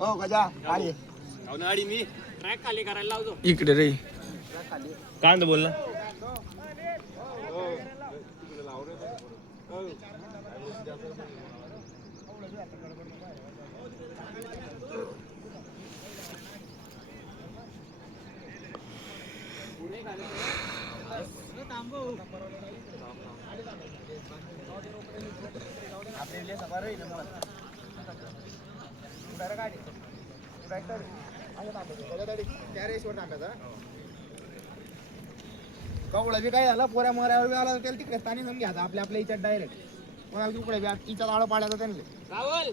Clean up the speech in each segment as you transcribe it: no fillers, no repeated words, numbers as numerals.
हो गजा खाली गाडी मी ट्रॅक खाली करायला लावतो इकडे रे काय बोल ना कवळा बी काय झालं पोऱ्या मऱ्यावर बी आला त्याला तिकडे स्थानी समजा घ्यायचा आपल्या आपल्या इच्यात डायरेक्ट कोणाला तिकडे बी इच्यात आळं पाडायचं त्यांनी राहुल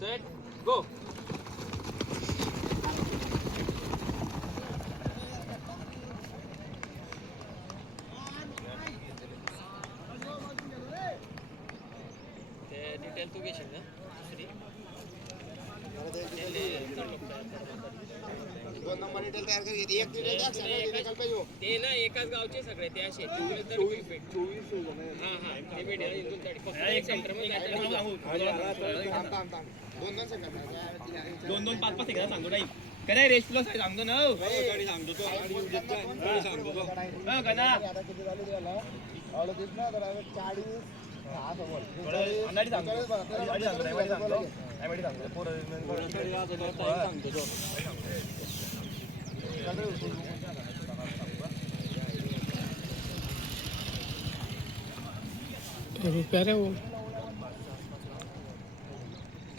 सेट गो डिटेल तू घेशील ना दोन नंबर डिटेल तयार करी एक डिटेल ते ना एकाच गावचे सगळे ते असे हा ते भेटेल इथून तरी फक्त एक सेंटर मध्ये दोन पाच पाच एकदा सांगतो नाही काय रेस प्लस आहे सांगतो ना गाडी सांगतो तो गणा रुपया रे वो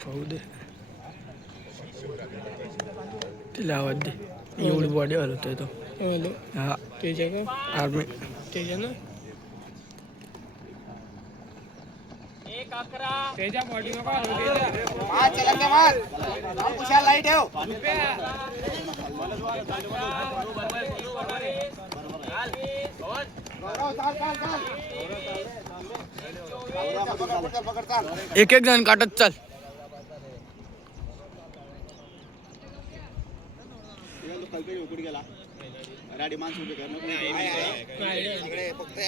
पाहू दे तिला आवाज दे एवढी बॉडी हलवतोय तो हा त्याच्या का आर्मी त्याच्या ना त्याच्या बॉडी लाईट ठेव एक एक जण काटत चाल गाडी माणसं उभी कर फक्त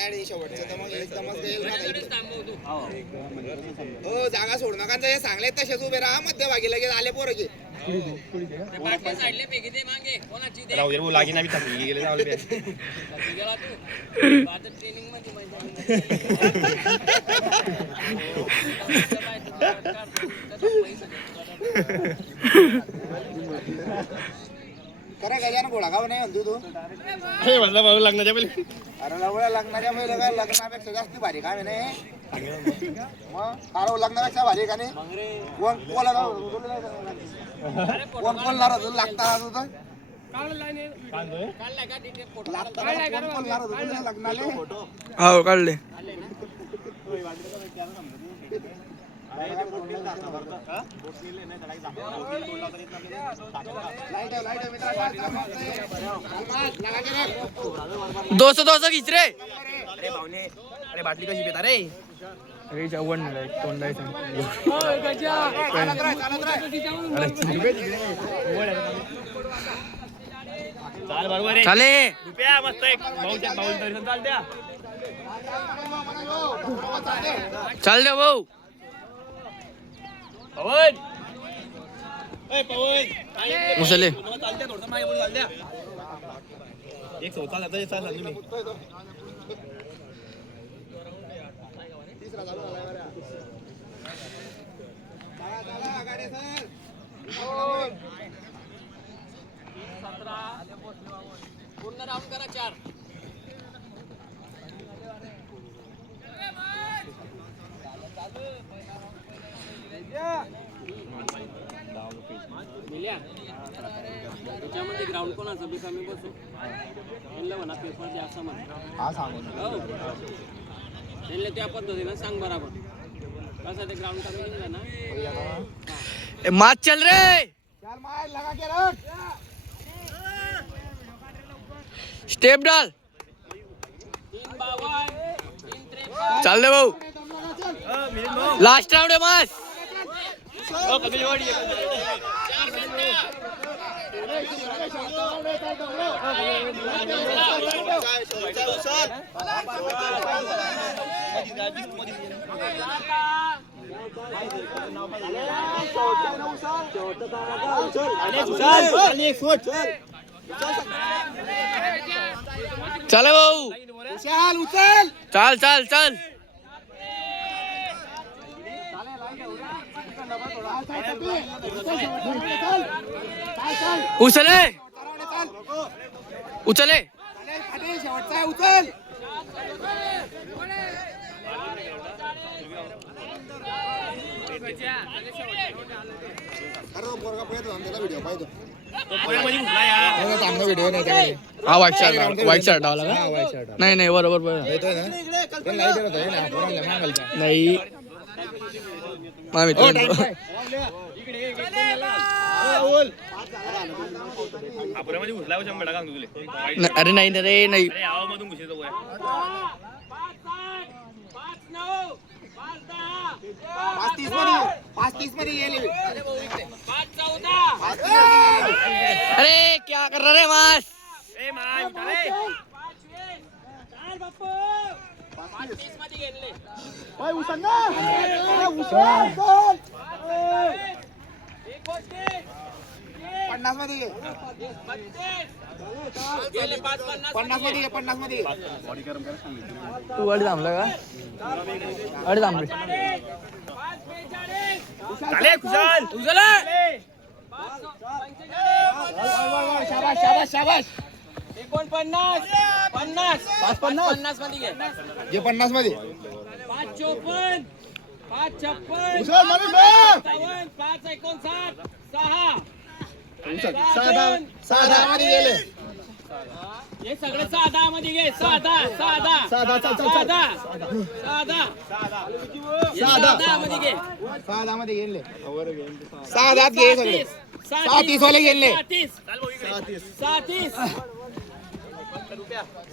हो जागा सोडू नका हे सांगले तसेच उभे राहा मध्यभागी लगेच आले पोरं की लागी नाही ट्रेनिंग करा गजानं घोडा गाव नाही म्हणतो तू म्हणलं भाऊ लग्नाच्या पहिले अरे लवळ्या लग्नाच्या महिला काय लग्नापेक्षा जास्त भारी काम आहे नाही मग अरे लग्नापेक्षा भारी का नाही कोण कोणणार लागता लग्नाले हो काढले दोस्त खिच रे अरे भावने अरे बाटली कशी पिता रे अरे जेवण तोंडाय चाल बरोबर चाले रुपया मस्त एक भाऊच्या भाऊ तरी चाल द्या चाल दे भाऊ पवन ए पवन मुसले चालत्या थोडं मागे बोल चालत्या एक सोता जाता चाल तुम्ही तिसरा चालू झाला गाडी सर 17 पूर्ण राऊंड करा 4 त्याच्यामध्ये ग्राउंड कोणाचं बी कमी बसू त्यांना म्हणा पेपर द्या असं म्हणा हा सांगून हो त्यांना त्या पद्धतीनं सांग बरोबर कसं ते ग्राउंड कमी निघलं ना मात चल रे चल मार लगा के रख स्टेप डाल 3-52 चाल दे भाऊ लास्ट राउंड है बस ओ कमी जोड़ी चला भाऊ उचल उचल चाल चाल चाल उचले उचले शेवटचा उचल व्हिडिओ नाही हा व्हाईट शर्ट लावला का नाही नाही बरोबर नाही माझ्या मित्रांनो अरे नाही ना रे नाही अरे क्या कर रहा रे मास पन्नास मध्ये घे 50 मध्ये घे 50 मध्ये तू अडी थांबला का अडी थांबले शाबाश शाबाश शाबाश 49 50 50 मध्ये घे जे 50 मध्ये 554 556 उचल नवीन बघ 559 6 साधा मध्ये गेले हे सगळे 6 मध्ये घे 6 मध्ये घे साधा मध्ये गेले साधात घे सगळे 37 वाले गेले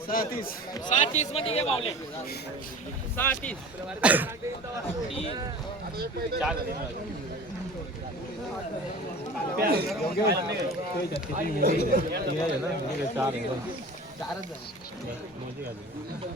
37 मध्ये घे बावले 37